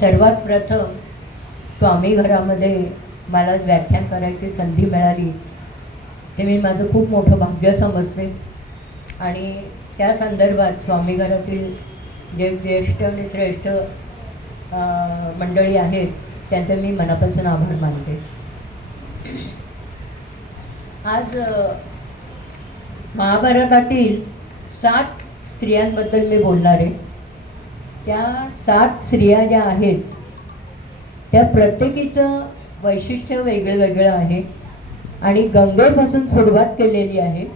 सर्वात प्रथम स्वामी घरामध्ये मला व्याख्यान करायची संधी मिळाली. हे मी माझं खूप मोठं भाग्य समजते. आणि त्या संदर्भात स्वामी घरातील जे ज्येष्ठ आणि श्रेष्ठ मंडळी आहेत त्यांचे मी मनापासून आभार मानते. आज महाभारतातील सात स्त्रियांबद्दल मी बोलणार आहे. त्या सात स्त्रिया ज्या आहेत त्या प्रत्येकीचं वैशिष्ट्य वेगळं वेगळं आहे. आणि गंगेपासून सुरुवात केलेली आहे.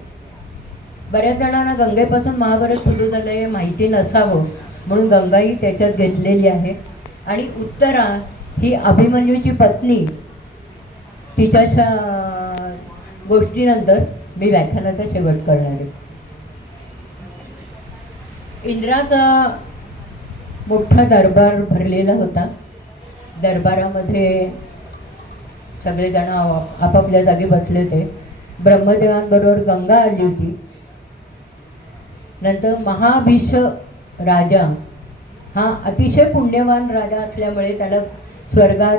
बऱ्याच जणांना गंगेपासून महाभारत सुरू झालं हे माहिती नसावं म्हणून गंगाही त्याच्यात घेतलेली आहे. आणि उत्तरा ही अभिमन्यूची पत्नी तिच्या गोष्टीनंतर मी व्याख्यानाचा शेवट करणार आहे. इंद्राचा मोठा दरबार भरलेला होता. दरबारामध्ये सगळेजण आपापल्या जागी बसले होते. ब्रह्मदेवांबरोबर गंगा आली होती. नंतर महाभिष राजा हा अतिशय पुण्यवान राजा असल्यामुळे त्याला स्वर्गात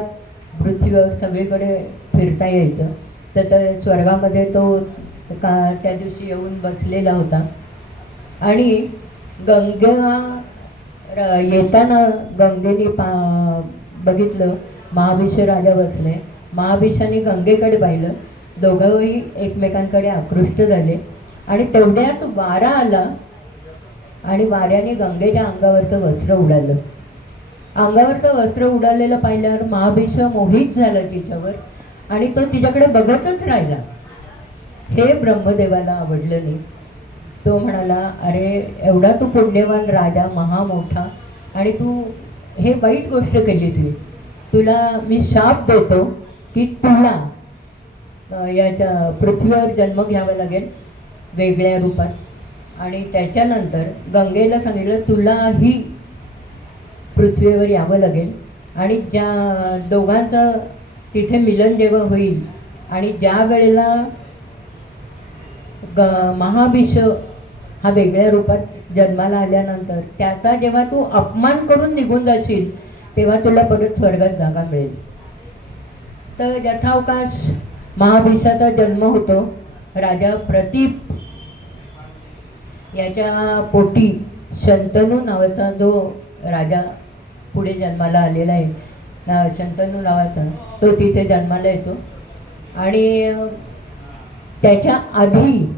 पृथ्वीवर सगळीकडे फिरता यायचं. तर त्या स्वर्गामध्ये तो का त्या दिवशी येऊन बसलेला होता. आणि गंगा येताना गंगेने पा बघितलं महाभिष राजा बसले. महाभिषाने गंगेकडे पाहिलं. दोघंही एकमेकांकडे आकृष्ट झाले. आणि तेवढ्यात वारा आला आणि वाऱ्याने गंगेच्या अंगावरचं वस्त्र उडालं. अंगावरचं वस्त्र उडालेलं पाहिल्यावर महाभिष मोहित झाला तिच्यावर आणि तो तिच्याकडे बघतच राहिला. हे ब्रह्मदेवाला आवडलं नाही. तो म्हणाला अरे एवढा तू पुण्यवान राजा महामोठा आणि तू हे वाईट गोष्ट केलीस मी तुला मी शाप देतो की तुला याच्या पृथ्वीवर जन्म घ्यावा लागेल वेगळ्या रूपात. आणि त्याच्यानंतर गंगेला सांगितलं तुलाही पृथ्वीवर यावं लागेल आणि ज्या दोघांचं तिथे मिलन जेव्हा होईल आणि ज्या वेळेला ग महाभिष हा वेगळ्या रूपात जन्माला आल्यानंतर त्याचा जेव्हा तू अपमान करून निघून जाशील तेव्हा तुला परत स्वर्गात जागा मिळेल. तर यथावकाश महाभिषाचा जन्म होतो. राजा प्रतीप याच्या पोटी शंतनू नावाचा जो राजा पुढे जन्माला आलेला आहे अं, शंतनू नावाचा तो तिथे जन्माला येतो. आणि त्याच्या आधी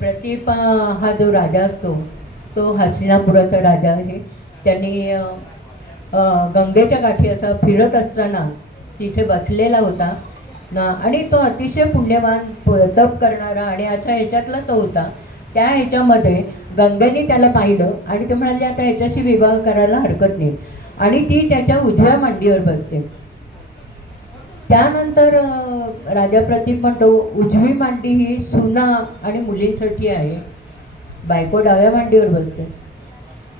प्रतीप हा जो राजा असतो तो हस्तिनापुराचा राजा आहे. त्यांनी गंगेच्या काठी असा फिरत असताना तिथे बसलेला होता. आणि तो अतिशय पुण्यवान तप करणारा आणि अशा ह्याच्यातला तो होता. त्या ह्याच्यामध्ये गंगेने त्याला पाहिलं आणि ते म्हणाले आता ह्याच्याशी विवाह करायला हरकत नाही. आणि ती त्याच्या उजव्या मांडीवर बसते. त्यानंतर राजा प्रतीप म्हणतो उजवी मांडी ही सुना आणि मुलींसाठी आहे. बायको डाव्या मांडीवर बसते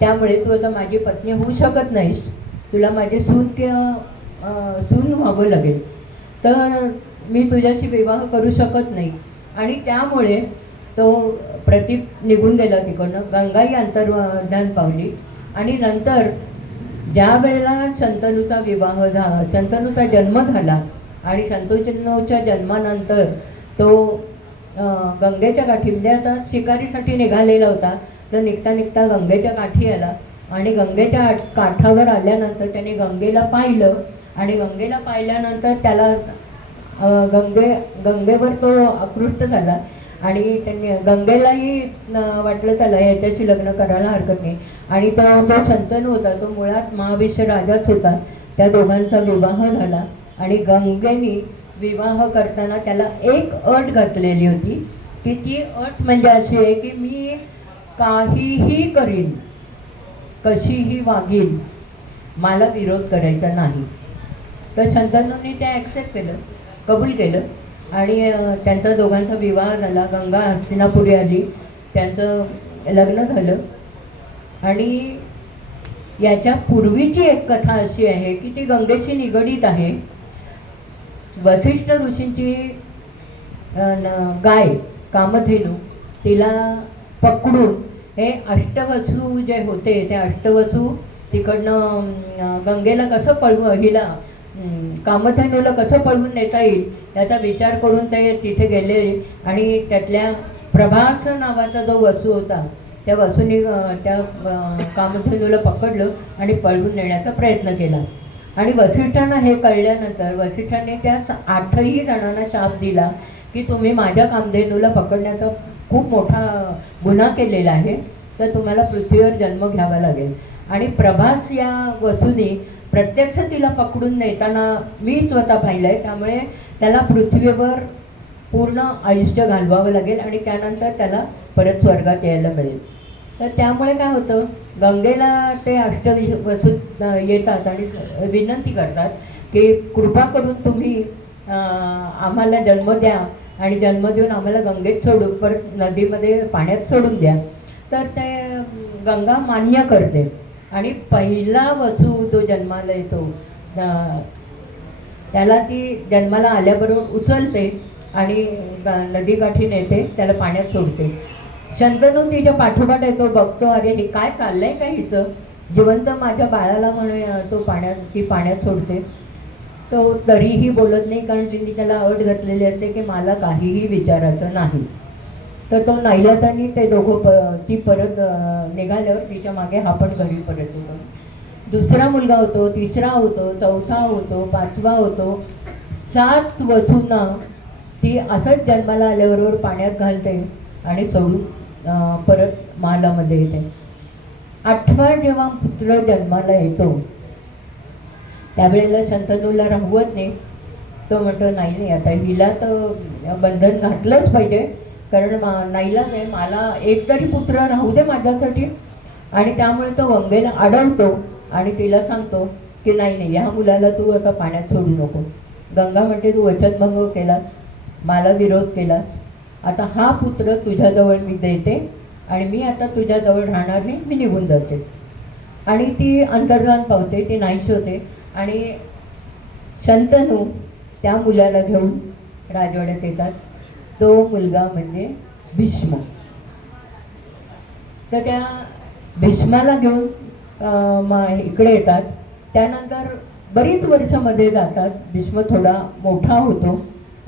त्यामुळे तू आता माझी पत्नी होऊ शकत नाहीस. तुला माझी सून किंवा सून व्हावं लागेल. तर मी तुझ्याशी विवाह करू शकत नाही. आणि त्यामुळे तो प्रतीप निघून गेला तिकडनं. गंगाई अंतर्धान पावली. आणि नंतर ज्या वेळेला शंतनूचा विवाह झाला शंतनूचा जन्म झाला आणि शंतनूच्या जन्मानंतर तो गंगेच्या काठी म्हणजे आता शिकारीसाठी निघालेला होता. तर निघता निघता गंगेच्या काठी आला आणि गंगेच्या काठावर आल्यानंतर त्याने गंगेला पाहिलं आणि गंगेला पाहिल्यानंतर त्याला गंगे गंगेवर तो आकृष्ट झाला आणि त्यांनी गंगेलाही वाटलं त्याला याच्याशी लग्न करायला हरकत नाही. आणि तो तो संतन होता तो मुळात महाविश्व राजाच होता. त्या दोघांचा विवाह झाला. आणि गंगेनी विवाह करताना त्याला एक अट घातलेली होती. की ती अट म्हणजे अशी आहे की मी काहीही करीन कशीही वागीन मला विरोध करायचा नाही. तर शंतनूंनी ते ॲक्सेप्ट केलं कबूल केलं आणि त्यांचा दोघांचा विवाह झाला. गंगा हस्तिनापुरी आली त्यांचं लग्न झालं. आणि याच्या पूर्वीची एक कथा अशी आहे की ती गंगेशी निगडीत आहे. वसिष्ठ ऋषींची न- गाय कामधेनू तिला पकडून हे अष्टवसू जे होते ते अष्टवसू तिकडनं गंगेला कसं पळवू हिला कामधेनूला कसं पळवून नेता येईल याचा विचार करून ते तिथे गेले आणि त्यातल्या प्रभास नावाचा जो वसू होता त्या वसूने त्या कामधेनूला पकडलं आणि पळवून नेण्याचा प्रयत्न केला. आणि वसिष्ठांना हे कळल्यानंतर वसिष्ठांनी त्या आठही जणांना शाप दिला की तुम्ही माझ्या कामधेनूला पकडण्याचा खूप मोठा गुन्हा केलेला आहे तर तुम्हाला पृथ्वीवर जन्म घ्यावा लागेल. आणि प्रभास या वसूने प्रत्यक्ष तिला पकडून नेताना मी स्वतः पाहिलं आहे त्यामुळे त्याला पृथ्वीवर पूर्ण आयुष्य घालवावं लागेल आणि त्यानंतर त्याला परत स्वर्गात यायला मिळेल. तर त्यामुळे काय होतं गंगेला ते अष्टवि वसू येतात आणि विनंती करतात की कृपा करून तुम्ही आम्हाला जन्म द्या आणि जन्म देऊन आम्हाला गंगेत सोडून परत नदीमध्ये पाण्यात सोडून द्या. तर ते गंगा मान्य करते. आणि पहिला वसू जो जन्माला येतो त्याला ती जन्माला आल्याबरोबर उचलते आणि नदीकाठी नेते त्याला पाण्यात सोडते. शंतनू तिच्या पाठोपाठ येतो बघतो अरे हे काय चाललंय का हिचं? जिवंत माझ्या बाळाला म्हणूया तो पाण्यात ती पाण्यात सोडते. तो तरीही बोलत नाही कारण तिने त्याला अट घातलेली असते की मला काहीही विचारायचं नाही. तर तो नाईलाजानी ते दोघं प ती परत निघाल्यावर तिच्यामागे हा पण घरी परत येतो. दुसरा मुलगा होतो तिसरा होतो चौथा होतो पाचवा होतो. सात वसूंना ती असंच जन्माला आल्याबरोबर पाण्यात घालते आणि सोडून परत मालामध्ये येते. आठवा जेव्हा पुत्र जन्माला येतो त्यावेळेला शंतनूला राहवत नाही. तो म्हणतो नाही नाही आता हिला तर बंधन घातलंच पाहिजे. कारण मा नाईलाज नाही मला एक तरी पुत्र राहू दे माझ्यासाठी. आणि त्यामुळे तो गंगेला अडवतो आणि तिला सांगतो की नाही नाही ह्या मुलाला तू आता पाण्यात सोडू नको. गंगा म्हणते तू वचनभंग केलास मला विरोध केलास. आता हा पुत्र तुझ्याजवळ मी देते आणि मी आता तुझ्याजवळ राहणार नाही मी निघून जाते. आणि ती अंतर्धान पावते ती नाहीशी होते. आणि शंतनू त्या मुलाला घेऊन राजवाड्यात येतात. तो मुलगा म्हणजे भीष्म. तर त्या भीष्माला घेऊन मा इकडे येतात. त्यानंतर बरीच वर्षामध्ये जातात. भीष्म थोडा मोठा होतो.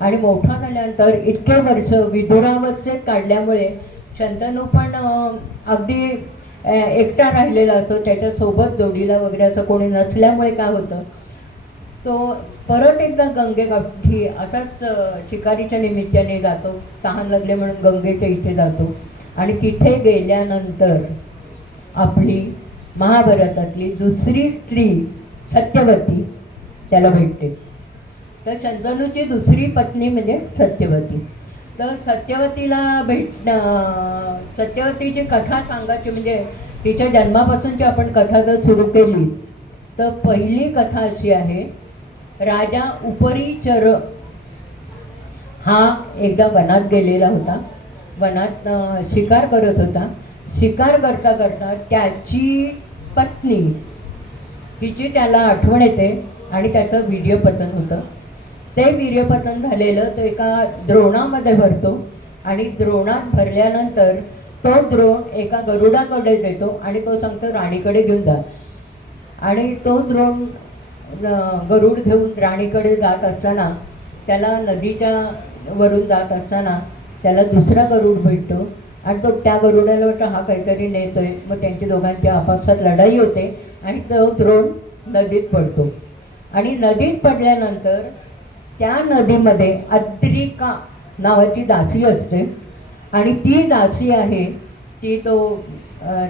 आणि मोठा झाल्यानंतर इतके वर्ष विधुरावस्थेत काढल्यामुळे शंतनू पण अगदी एकटा राहिलेला असतो त्याच्यासोबत जोडीला वगैरे असं कोणी नसल्यामुळे काय होतं? तो परत एकदा गंगेकाठी असाच शिकारीच्या निमित्ताने जातो. तहान लागले म्हणून गंगेच्या इथे जातो. आणि तिथे गेल्यानंतर आपली महाभारतातली दुसरी स्त्री सत्यवती त्याला भेटते. तर शंतनूची दुसरी पत्नी म्हणजे सत्यवती. तर सत्यवतीला भेट सत्यवतीची कथा सांगायची म्हणजे तिच्या जन्मापासूनची आपण कथा जर सुरू केली तर पहिली कथा अशी आहे राजा उपरीचर हा एकदा वनात गेलेला होता. वनात शिकार करत होता. शिकार करता करता त्याची पत्नी तिची त्याला आठवण येते आणि त्याचं व्हिडिओ पतन होतं. ते वीर्यपतन झालेलं तो एका द्रोणामध्ये भरतो आणि द्रोणात भरल्यानंतर तो द्रोण एका गरुडाकडे देतो आणि तो सांगतो राणीकडे घेऊन जा. आणि तो द्रोण गरुड घेऊन राणीकडे जात असताना त्याला नदीच्या वरून जात असताना त्याला दुसरा गरुड भेटतो आणि तो त्या गरुडाला वाटतं हा काहीतरी नेतोय. मग त्यांची दोघांची आपापसात लढाई होते आणि तो द्रोण नदीत पडतो. आणि नदीत पडल्यानंतर त्या नदीमध्ये अद्रिका नावाची दासी असते. आणि ती दासी आहे ती तो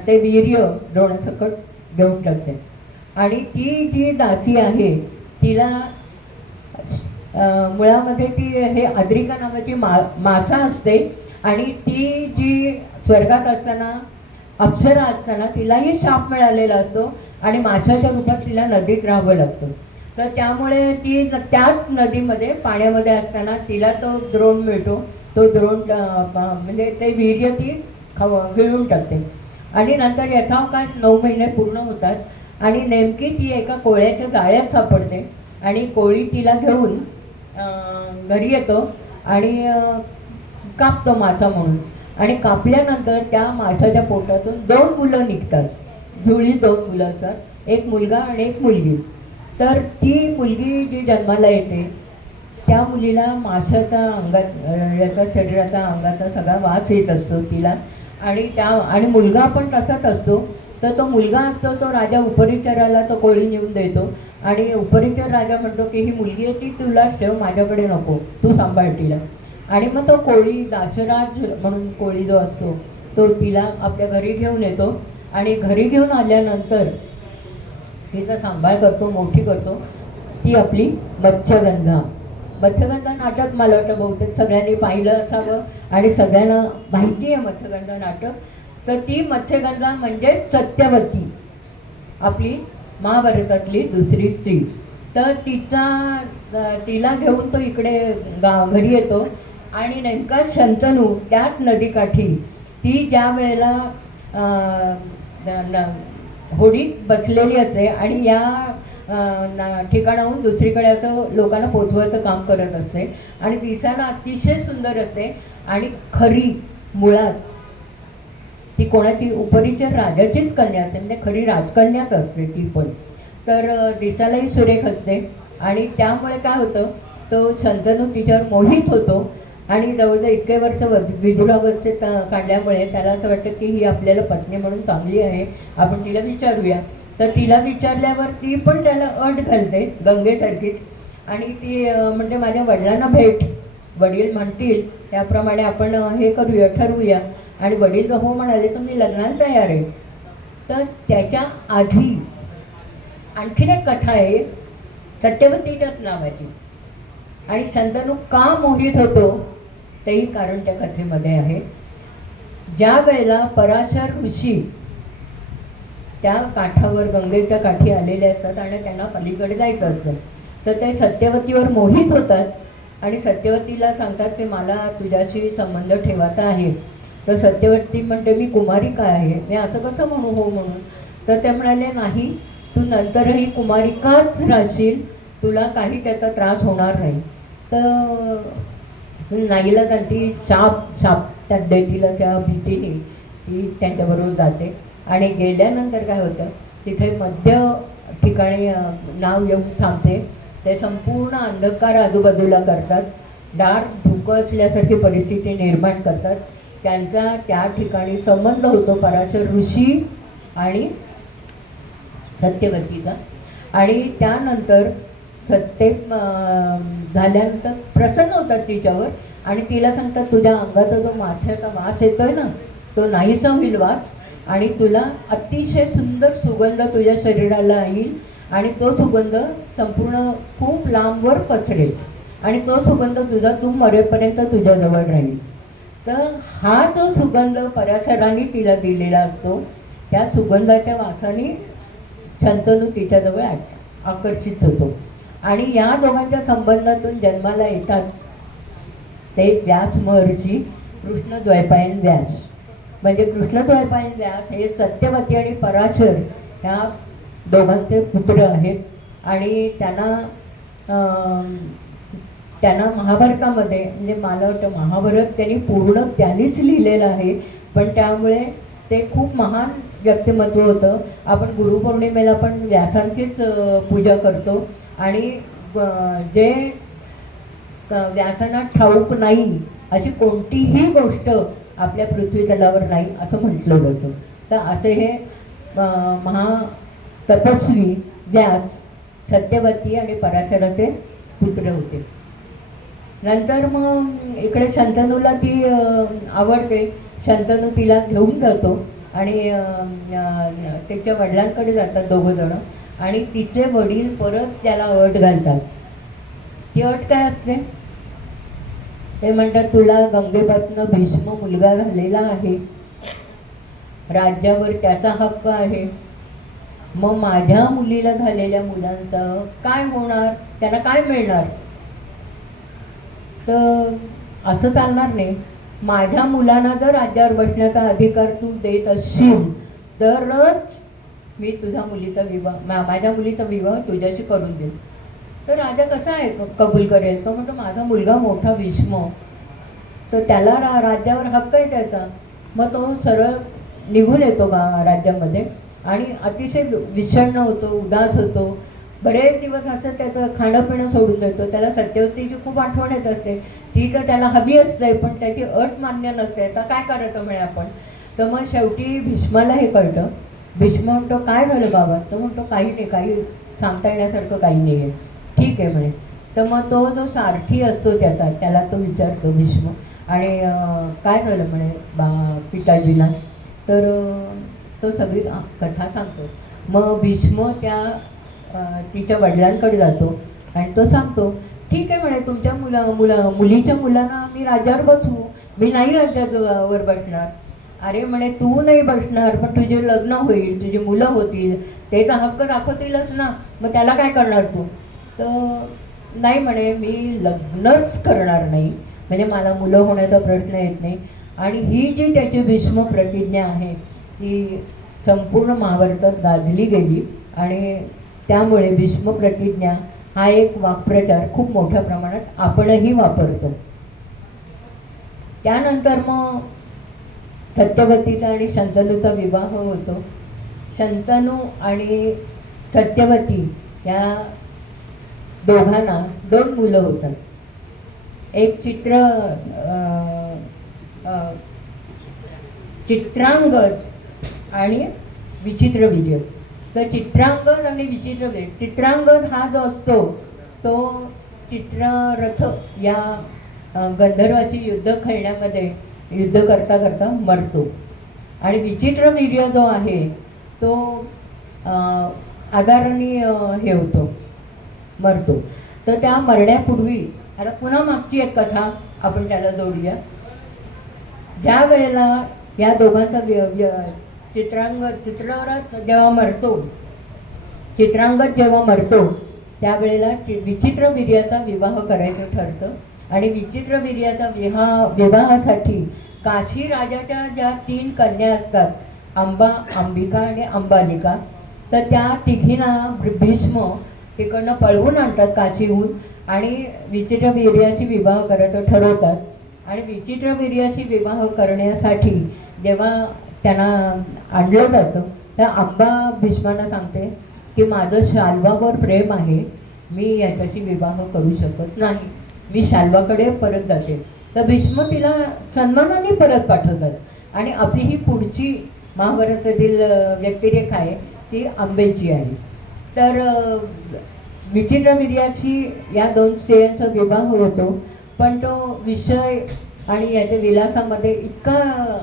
ते वीर्य द्रोणासकट घेऊन टाकते. आणि ती जी दासी आहे तिला मुळामध्ये ती हे अद्रिका नावाची मा मासा असते. आणि ती जी स्वर्गात असताना अप्सरा असताना तिलाही शाप मिळालेला असतो. आणि माशाच्या रूपात तिला नदीत राहावं लागतं. तर त्यामुळे ती त्याच नदीमध्ये पाण्यामध्ये असताना तिला तो द्रोण मिळतो. तो द्रोण म्हणजे ते वीर्य ती खव गिळून टाकते. आणि नंतर यथावकाश नऊ महिने पूर्ण होतात. आणि नेमकी ती एका कोळ्याच्या जाळ्यात सापडते. आणि कोळी तिला घेऊन घरी येतो. आणि कापतो मासा म्हणून. आणि कापल्यानंतर त्या माशाच्या पोटातून दोन मुलं निघतात. जुळी दोन मुलं असतात एक मुलगा आणि एक मुलगी. तर ती मुलगी जी जन्माला येते त्या मुलीला माशाचा अंगात याचा शरीराचा अंगाचा सगळा वास येत असतो तिला. आणि त्या आणि मुलगा पण तसाच असतो. तर तो मुलगा असतो तो राजा उपरिचराला तो कोळी नेऊन देतो. आणि उपरिचर राजा म्हणतो की ही मुलगी आहे ती तुला ठेव माझ्याकडे नको तू सांभाळ तिला. आणि मग तो कोळी दाशराज म्हणून कोळी जो असतो तो तिला आपल्या घरी घेऊन येतो. आणि घरी घेऊन आल्यानंतर तिचा सांभाळ करतो मोठी करतो ती आपली मत्स्यगंधा. मत्स्यगंधा नाटक मला वाटतं बहुतेक सगळ्यांनी पाहिलं असावं आणि सगळ्यांना माहिती आहे मत्स्यगंधा नाटक. तर ती मत्स्यगंधा म्हणजे सत्यवती आपली महाभारतातली दुसरी स्त्री. तर तिचा तिला घेऊन तो इकडे गा घरी येतो आणि नेमका शंतनू त्याच नदीकाठी ती ज्या वेळेला न- होडीत बसलेली असते आणि या ठिकाणाहून दुसरीकडे असं लोकांना पोचवायचं काम करत असते. आणि दिसायला अतिशय सुंदर असते आणि खरी मुळात ती कोणाची उपरीच्या राजाचीच कन्या असते म्हणजे खरी राजकन्याच असते ती पण. तर दिसायलाही सुरेख असते आणि त्यामुळे काय होतं तो शंतनू तिच्यावर मोहित होतो आणि जवळजवळ इतके वर्ष विधुरावस्थेत काढल्यामुळे त्याला असं वाटतं की ही आपल्याला पत्नी म्हणून चांगली आहे. आपण तिला विचारूया. तर तिला विचारल्यावर ती पण त्याला अट घालते गंगेसारखीच. आणि ती म्हणजे माझ्या वडिलांना भेट वडील म्हणतील. त्याप्रमाणे आपण हे करूया ठरवूया. आणि वडील हो म्हणाले तर मी लग्नाला तयार आहे. तर त्याच्या आधी आणखीन एक कथा आहे. सत्यवतीच्याच नावाची. आणि शंतनू का मोहित होतो? तेही कारण त्या कथेमध्ये आहे. ज्या वेळेला पराशर ऋषी त्या काठावर गंगेच्या काठी आलेले असतात आणि त्यांना पलीकडे जायचं असतं तर ते सत्यवतीवर मोहित होतात. आणि सत्यवतीला सांगतात की मला तुझ्याशी संबंध ठेवायचा आहे. तर सत्यवती म्हणते मी कुमारिका आहे? मी असं कसं म्हणू हो म्हणून? तर ते म्हणाले नाही तू नंतरही कुमारिकाच राहशील. तुला काही त्याचा त्रास होणार नाही. तर म्हणजे नाईला ती शाप शाप त्या देतीला त्या भीतीने ती त्यांच्याबरोबर जाते. आणि गेल्यानंतर काय होतं तिथे मध्य ठिकाणी नाव येऊन थांबते. ते संपूर्ण अंधकार आजूबाजूला करतात. डार्क धुकं असल्यासारखी परिस्थिती निर्माण करतात. त्यांचा त्या ठिकाणी संबंध होतो पराशर ऋषी आणि सत्यवतीचा. आणि त्यानंतर सत्ते झाल्यानंतर प्रसन्न होतात तिच्यावर आणि तिला सांगतात तुझ्या अंगाचा जो माशाचा वास येतोय ना तो नाहीसा होईल वास आणि तुला अतिशय सुंदर सुगंध तुझ्या शरीराला येईल आणि तो सुगंध संपूर्ण खूप लांबवर पसरेल आणि तो सुगंध तुझा तू मरेपर्यंत तुझ्याजवळ राहील. तर हा जो सुगंध पराशरांनी तिला दिलेला असतो त्या सुगंधाच्या वासाने शंतनू तिच्याजवळ आकर्षित होतो. आणि या दोघांच्या संबंधातून जन्माला येतात ते व्यास महर्षी कृष्णद्वैपायन व्यास. म्हणजे कृष्णद्वैपायन व्यास हे सत्यवती आणि पराशर ह्या दोघांचे पुत्र आहेत. आणि त्यांना त्यांना महाभारतामध्ये म्हणजे मला वाटतं महाभारत त्यांनी पूर्ण त्यांनीच लिहिलेलं आहे. पण त्यामुळे ते खूप महान व्यक्तिमत्व होतं. आपण गुरुपौर्णिमेला पण व्यासांचीच पूजा करतो. आणि जे व्यासांना ठाऊक नाही अशी कोणतीही गोष्ट आपल्या पृथ्वी तलावर नाही असं म्हटलं जातं. तर असे हे महा तपस्वी व्यास सत्यवती आणि पराशराचे पुत्र होते. नंतर मग इकडे शंतनूला ती आवडते. शंतनू तिला घेऊन जातो आणि त्याच्या वडिलांकडे जातात दोघं जण. आणि तिचे वडील परत त्याला अट घालतात. ती अट काय असते? ते म्हणतात तुला गंगेपातनं भीष्म मुलगा झालेला आहे. राज्यावर त्याचा हक्क आहे. मग माझ्या मुलीला झालेल्या मुलांचं काय होणार? त्यांना काय मिळणार? तर असं चालणार नाही. माझ्या मुलांना जर राज्यावर बसण्याचा अधिकार तू देत असशील तरच मी तुझ्या मुलीचा विवाह मा- माझ्या मुलीचा विवाह तुझ्याशी करून देईन. तर राजा कसा आहे कबूल करेल? तो म्हणतो माझा मुलगा मोठा भीष्म. तर त्याला रा राज्यावर हक्क आहे त्याचा. मग तो सरळ निघून येतो गा राज्यामध्ये आणि अतिशय विषण्ण होतो उदास होतो. बरेच दिवस असं त्याचं खाणंपिणं सोडून देतो. त्याला सत्यवतीची खूप आठवण येत असते. ती तर त्याला हवी असते पण त्याची अट मान्य नसते. तर काय करायचं म्हणे आपण? तर मग शेवटी भीष्माला हे कळतं भीष्म म्हणतो काय झालं बाबा? तो म्हणतो काही नाही काही सांगता येण्यासारखं काही नाही आहे ठीक आहे म्हणे. तर मग तो जो सारथी असतो त्याचा त्याला तो विचारतो भीष्म आणि काय झालं म्हणे बा पिताजींना? तर तो सगळी कथा सांगतो. मग भीष्म त्या तिच्या वडिलांकडे जातो आणि तो सांगतो ठीक आहे म्हणे तुमच्या मुला मुला मुलीच्या मुलांना मी राज्यावर बसवू. मी नाही राज्यावर बसणार. अरे म्हणे तू नाही बसणार पण तुझे लग्न होईल तुझी मुलं होतील. त्याचा हक्क दाखवतीलच ना. मग त्याला काय करणार तू? तर नाही म्हणे मी लग्नच करणार नाही. म्हणजे मला मुलं होण्याचा प्रश्न येत नाही. आणि ही जी त्याची भीष्म प्रतिज्ञा आहे ती संपूर्ण महाभारतात गाजली गेली. आणि त्यामुळे भीष्म प्रतिज्ञा हा एक वाक्प्रचार खूप मोठ्या प्रमाणात आपणही वापरतो. त्यानंतर मग सत्यवतीचा आणि शंतनूचा विवाह होतो. शंतनू आणि सत्यवती या दोघांना दोन मुलं होतात. एक चित्र चित्रांगद आणि विचित्र विजय. तर चित्रांगद आणि विचित्र विजय. चित्रांगद हा जो असतो तो चित्ररथ या गंधर्वाची युद्ध खेळण्यामध्ये युद्ध करता करता मरतो. आणि विचित्र वीर्य जो आहे तो आदरणीय हे होतो मरतो. तर त्या मरण्यापूर्वी आता पुन्हा मागची एक कथा आपण त्याला जोडूया. ज्या वेळेला या दोघांचा व्य- चित्रांग चित्ररथ जेव्हा मरतो चित्रांगत जेव्हा मरतो त्यावेळेला विचित्र वीर्याचा विवाह करायचं ठरतं. आणि विचित्र वीर्याचा विवाह विवाहासाठी काशी राजाच्या ज्या तीन कन्या असतात अंबा अंबिका आणि अंबालिका तर त्या तिघींना भीष्म तिकडनं पळवून आणतात काशीहून आणि विचित्र वीर्याची विवाह करायचं ठरवतात. आणि विचित्र वीर्याची विवाह करण्यासाठी जेव्हा त्यांना आणलं जातं त्या अंबा भीष्मांना सांगते की माझं शाल्वावर प्रेम आहे. मी याच्याशी विवाह करू शकत नाही. मी शाल्वाकडे परत जाते. तर भीष्म तिला सन्मानाने परत पाठवतात. आणि आपली ही पुढची महाभारतातील व्यक्तिरेखा आहे ती आंबेची आहे. तर विचित्र वीर्याची या दोन स्त्रियांचा विवाह होतो. पण तो विषय आणि याच्या विलासामध्ये इतका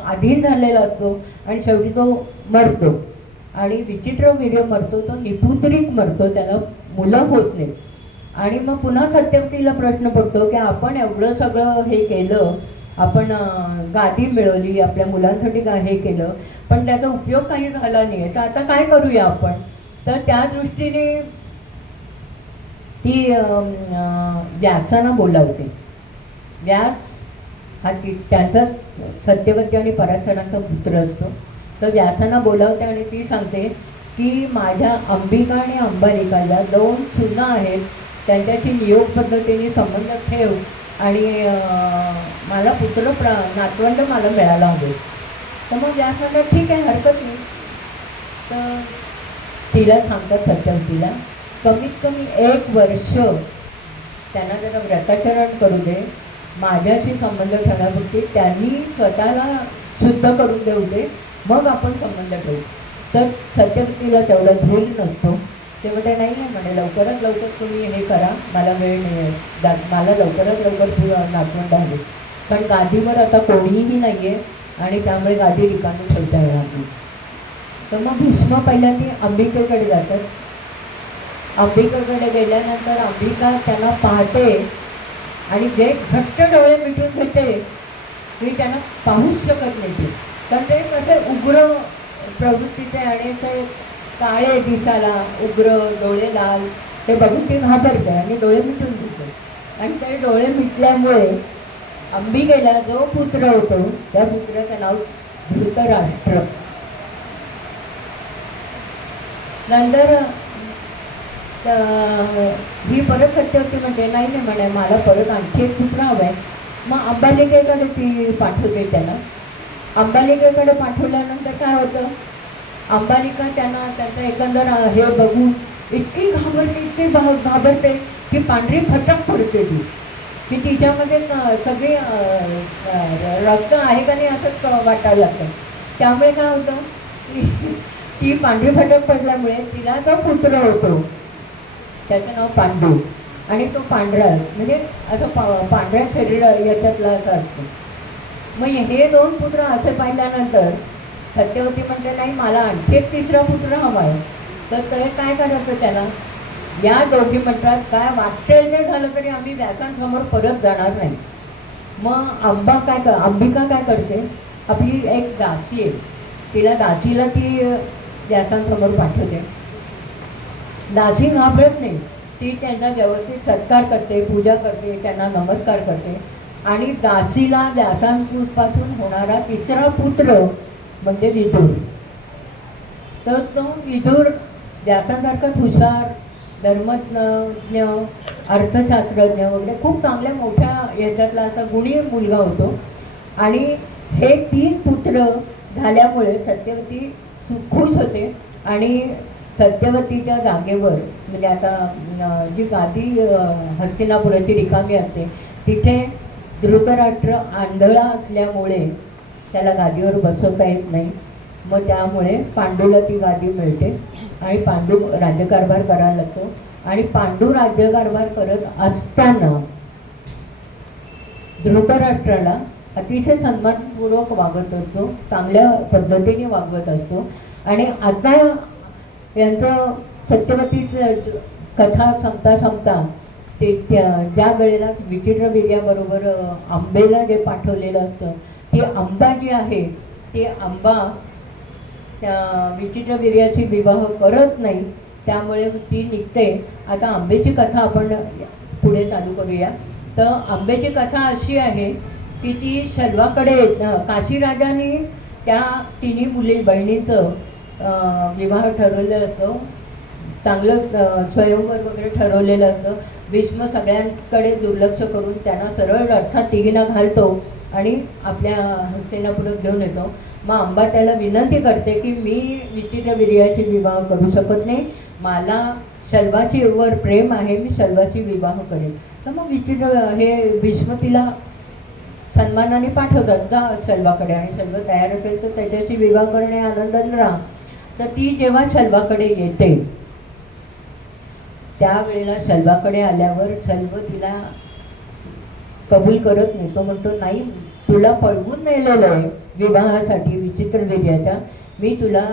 अधीन झालेला असतो आणि शेवटी तो मरतो. आणि विचित्र वीर्य मरतो तो निपुत्रिक मरतो त्याला मुलं होत नाही आणि मग पुन्हा सत्यवतीला प्रश्न पडतो की आपण एवढं सगळं हे केलं आपण गादी मिळवली आपल्या मुलांसाठी काय हे केलं पण त्याचा उपयोग काही झाला नाही. तर आता काय करूया आपण? तर त्या दृष्टीने ती अं, व्यासांना बोलावते. व्यास हा ती त्यांचा सत्यवती आणि पराशरांचा पुत्र असतो. तर व्यासांना बोलावते आणि ती सांगते की माझ्या अंबिका आणि अंबालिकाला दोन सुना आहेत. त्यांच्याशी नियोग पद्धतीने संबंध ठेव आणि मला पुत्र प्र नातवंड मला मिळाला हवे. तर मग व्यास म्हणतात ठीक आहे हरकत नाही. तर तिला सांगतात सत्यवतीला कमीत कमी एक वर्ष त्यांना जरा व्रताचरण करू दे. माझ्याशी संबंध ठेवण्यापुरती त्यांनी स्वतःला शुद्ध करून देऊ दे. मग आपण संबंध ठेवू. तर सत्यवतीला तेवढा धीर नसतो. ते म्हणते नाही आहे म्हणे लवकरात लवकर तुम्ही हे करा मला वेळ नाही आहे. दा मला लवकरात लवकर तू नातवंड पण गादीवर आता कोणीही नाही आहे आणि त्यामुळे गादी रिकामी ठेवता येणार नाही. तर मग भीष्म पहिल्यांदा अंबिकेकडे जातात. अंबिकेकडे गेल्यानंतर अंबिका त्यांना पाहते आणि जे घट्ट डोळे मिटून घेते मी त्यांना पाहूच शकत नाही ते. तर ते कसे उग्र प्रवृत्तीचे आणि ते काळे दिसाला उग्र डोळे लाल ते बघून ते घाबरते आणि डोळे मिटून घेते आणि ते डोळे मिटल्यामुळे अंबिकेला जो पुत्र होतो त्या पुत्राचं नाव धृतराष्ट्र. नंतर ही परत सत्यवती म्हणते नाही नाही म्हणे मला परत आणखी एक पुत्र हवं आहे मग अंबालिकेकडे ती पाठवते त्याला. अंबालिकेकडे पाठवल्यानंतर काय होतं? अंबालिका त्यांना त्यांचं एकंदर हे बघून इतकी घाबरते इतकी घाबरते की पांढरी फटक पडते ती. की तिच्यामध्ये सगळे रक्त आहे का नाही असंच वाटायला लागतं. त्यामुळे काय होतं की ती पांढरी फटक पडल्यामुळे तिला तो पुत्र होतो. त्याचं नाव पांडू. आणि तो पांढरा म्हणजे असं पा पांढऱ्या शरीर याच्यातला असं असतो. मग हे दोन पुत्र असे पाहिल्यानंतर सत्यवती म्हणते नाही मला आणखी एक तिसरा पुत्र हवा आहे. तर ते काय करायचं त्याला? या दोघी म्हणतात काय वाटेल ते झालं तरी आम्ही व्यासांसमोर परत जाणार नाही. मग आंबा काय कर अंबिका काय करते? आपली एक दासी आहे. तिला दासीला ती व्यासांसमोर पाठवते. दासी घाबरत नाही. ती त्यांचा व्यवस्थित सत्कार करते पूजा करते त्यांना नमस्कार करते. आणि दासीला व्यासांपासून होणारा तिसरा पुत्र म्हणजे विदूर तर तो विदूर व्यासासारखाच हुशार धर्मज्ञ अर्थशास्त्रज्ञ वगैरे खूप चांगल्या मोठ्या याच्यातला असा गुणी मुलगा होतो. आणि हे तीन पुत्र झाल्यामुळे सत्यवती खुश होते आणि सत्यवतीच्या जागेवर म्हणजे आता जी गादी हस्तिनापुराची रिकामी असते तिथे धृतराष्ट्र आंधळा असल्यामुळे त्याला गादीवर बसवता येत नाही. मग त्यामुळे पांडूला ती गादी मिळते आणि पांडू राज्यकारभार करायला लागतो. आणि पांडू राज्यकारभार करत असताना धृतराष्ट्राला अतिशय सन्मानपूर्वक वागत असतो चांगल्या पद्धतीने वागत असतो. आणि आता यांचं सत्यवतीच कथा संपता संपता ते त्या ज्या वेळेला विचित्र वीर्याबरोबर आंबेला जे पाठवलेलं असतं ती आंबा जी आहे ती आंबा त्या विचित्र वीर्याची विवाह करत नाही त्यामुळे ती निघते. आता आंब्याची कथा आपण पुढे चालू करूया. तर आंब्याची कथा अशी आहे की ती शल्वाकडे काशीराजाने त्या तिन्ही मुली बहिणीचं विवाह ठरवलेलं असतं. चांगलं स्वयंवर वगैरे ठरवलेलं असतं. भीष्म सगळ्यांकडे दुर्लक्ष करून त्यांना सरळ अर्थात तिघीला घालतो. आणि आपल्या हस्तिनापुरात घेऊन येतो. मग अंबा त्याला विनंती करते की मी विचित्र वीर्याची विवाह करू शकत नाही. मला शल्वाची वर प्रेम आहे मी शल्वाची विवाह करेन. तर मग विचित्र हे भीष्म तिला सन्मानाने पाठवतात जा शल्वाकडे आणि शल्व तयार असेल तर त्याच्याशी विवाह करणे आनंदात राहा. तर ती जेव्हा शल्वाकडे येते त्यावेळेला शल्वाकडे आल्यावर शल्व तिला कबूल करत नाही. तो म्हणतो नाही तुला पळवून नेलेलं आहे विवाहासाठी विचित्र वीर्याच्या मी तुला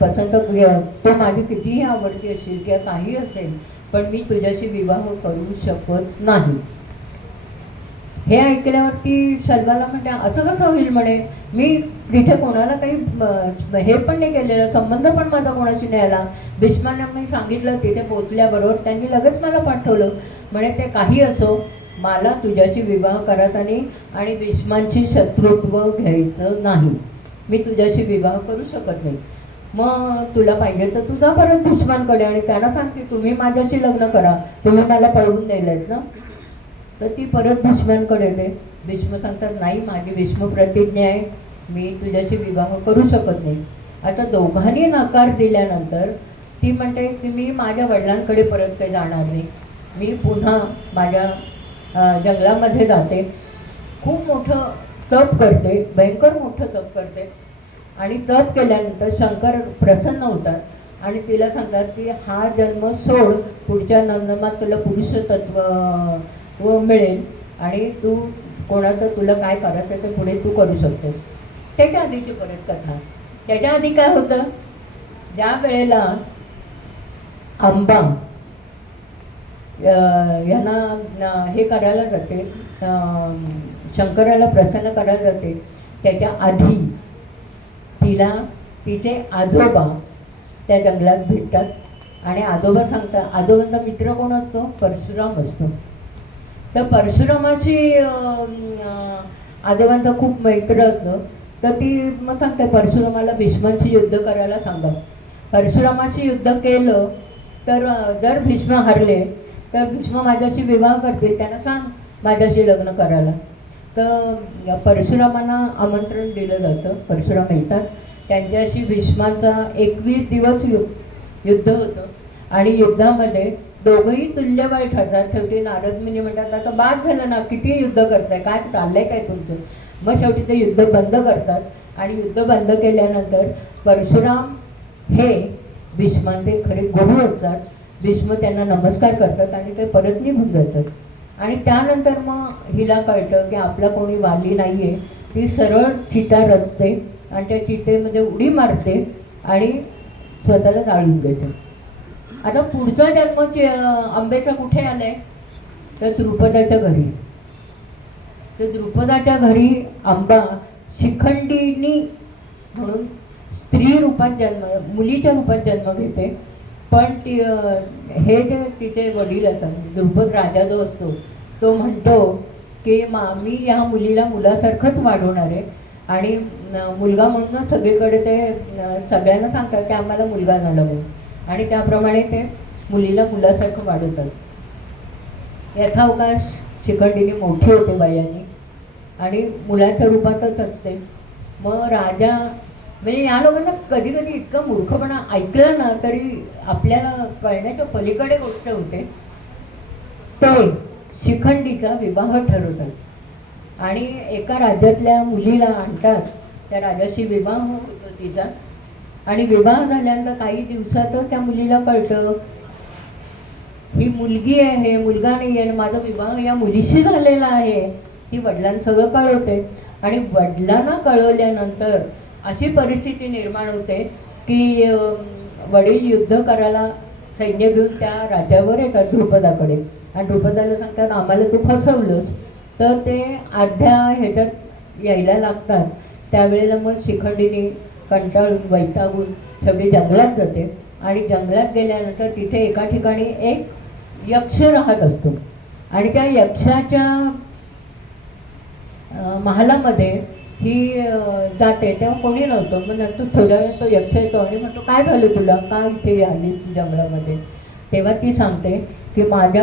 पसंत तो माझी कितीही आवडती असेल किंवा काही असेल पण मी तुझ्याशी विवाह करू शकत नाही. हे ऐकल्यावरती शल्वाला म्हणते असं कसं होईल म्हणे? मी तिथे कोणाला काही हे पण नाही केलेलं संबंध पण माझा कोणाशी नाही आला. भीष्मांना मी सांगितलं तिथे पोचल्याबरोबर त्यांनी लगेच मला पाठवलं. म्हणे ते काही असो मला तुझ्याशी विवाह करायचा आणि भीष्मांची शत्रुत्व घ्यायचं नाही. मी तुझ्याशी विवाह करू शकत नाही. मग तुला पाहिजे तर तुझा परत भीष्मांकडे आणि त्यांना सांग की तुम्ही माझ्याशी लग्न करा. तुम्ही मला पळवून दिलेत ना? तर ती परत भीष्मांकडे येते. भीष्म सांगतात नाही माझी भीष्म प्रतिज्ञा आहे. मी तुझ्याशी विवाह करू शकत नाही. आता दोघांनी नकार दिल्यानंतर ती म्हणते की मी माझ्या वडिलांकडे परत काही जाणार नाही. मी पुन्हा माझ्या जंगलामध्ये जाते. खूप मोठं तप करते भयंकर मोठं तप करते. आणि तप केल्यानंतर शंकर प्रसन्न होतात. आणि तिला सांगतात की हा जन्म सोड पुढच्या जन्मात तुला पुरुष तत्व व मिळेल. आणि तू कोणाचं तुला काय करायचं ते पुढे तू करू शकतेस. त्याच्या आधीची परत कथा त्याच्या आधी काय होतं? ज्या वेळेला आंबा यांना हे करायला जाते. शंकराला प्रसन्न करायला जाते. त्याच्या आधी तिला तिचे आजोबा त्या जंगलात भेटतात. आणि आजोबा सांगतात आजोबांचा मित्र कोण असतो? परशुराम असतो. तर परशुरामाशी आजोबांचा खूप मैत्र असतं. तर ती मग सांगते परशुरामाला भीष्मांशी युद्ध करायला सांगा. परशुरामाशी युद्ध केलं तर जर भीष्म हरले तर भीष्म माझ्याशी विवाह करतील त्यांना सांग माझ्याशी लग्न करायला. तर परशुरामांना आमंत्रण दिलं जातं परशुराम येतात. त्यांच्याशी भीष्माचा एकवीस दिवस यु युद्ध होतं. आणि युद्धामध्ये दोघंही तुल्यबळ ठरतात. शेवटी नारद मुनी म्हणतात आता बाद झालं ना किती युद्ध करताय? काय चाललंय काय तुमचं? मग शेवटी ते युद्ध बंद करतात. आणि युद्ध बंद केल्यानंतर परशुराम हे भीष्मांचे खरे गुरु असतात. भीष्म त्यांना नमस्कार करतात आणि ते परत निघून जातात. आणि त्यानंतर मग हिला कळतं की आपला कोणी वाली नाही आहे ती सरळ चिता रचते आणि त्या चितेमध्ये उडी मारते आणि स्वतःला जाळून घेते आता पुढचा जन्म चे- आंबेचा कुठे आलाय? तर द्रुपदाच्या घरी. तर द्रुपदाच्या घरी आंबा शिखंडीनी म्हणून स्त्री रूपात जन्म मुलीच्या रूपात जन्म घेते. पण ती हे जे तिचे वडील असतात म्हणजे द्रुपद राजा जो असतो तो म्हणतो की मा मी ह्या मुलीला मुलासारखंच वाढवणार आहे. आणि मुलगा म्हणूनच सगळीकडे ते सगळ्यांना सांगतात की आम्हाला मुलगा झाला म्हणून. आणि त्याप्रमाणे ते मुलीला मुलासारखं वाढवतात. यथावकाश शिखंडीने मोठी होते वयाने आणि मुलाच्या रूपातच असते. मग राजा म्हणजे या लोकांना कधी कधी इतकं मूर्खपणा ऐकलं ना तरी आपल्याला कळण्याच्या पलीकडे गोष्ट होते. ते शिखंडीचा विवाह ठरवतात. आणि एका राज्यातल्या मुलीला आणतात. त्या राजाशी विवाह होतो तिचा. आणि विवाह झाल्यानंतर काही दिवसातच त्या मुलीला कळतं ही मुलगी आहे मुलगा नाही आहे आणि माझा विवाह या मुलीशी झालेला आहे. ती वडिलांना सगळं कळवते. आणि वडिलांना कळवल्यानंतर अशी परिस्थिती निर्माण होते की वडील युद्ध करायला सैन्य घेऊन त्या राजावर येतात द्रुपदाकडे. आणि द्रुपदाला सांगतात आम्हाला तू फसवलंस. तर ते अर्ध्या ह्याच्यात यायला लागतात. त्यावेळेला मग शिखंडीने कंटाळून वैतागून सगळी जंगलात जाते. आणि जंगलात गेल्यानंतर तिथे एका ठिकाणी एक यक्ष राहत असतो. आणि त्या यक्षाच्या महालामध्ये ही जाते. तेव्हा कोणी नव्हतं. मग नंतर थोड्या वेळ तो यक्ष येतो आणि म्हणतो काय झालं तुला? का इथे आलीस जंगलामध्ये? तेव्हा ती सांगते की माझ्या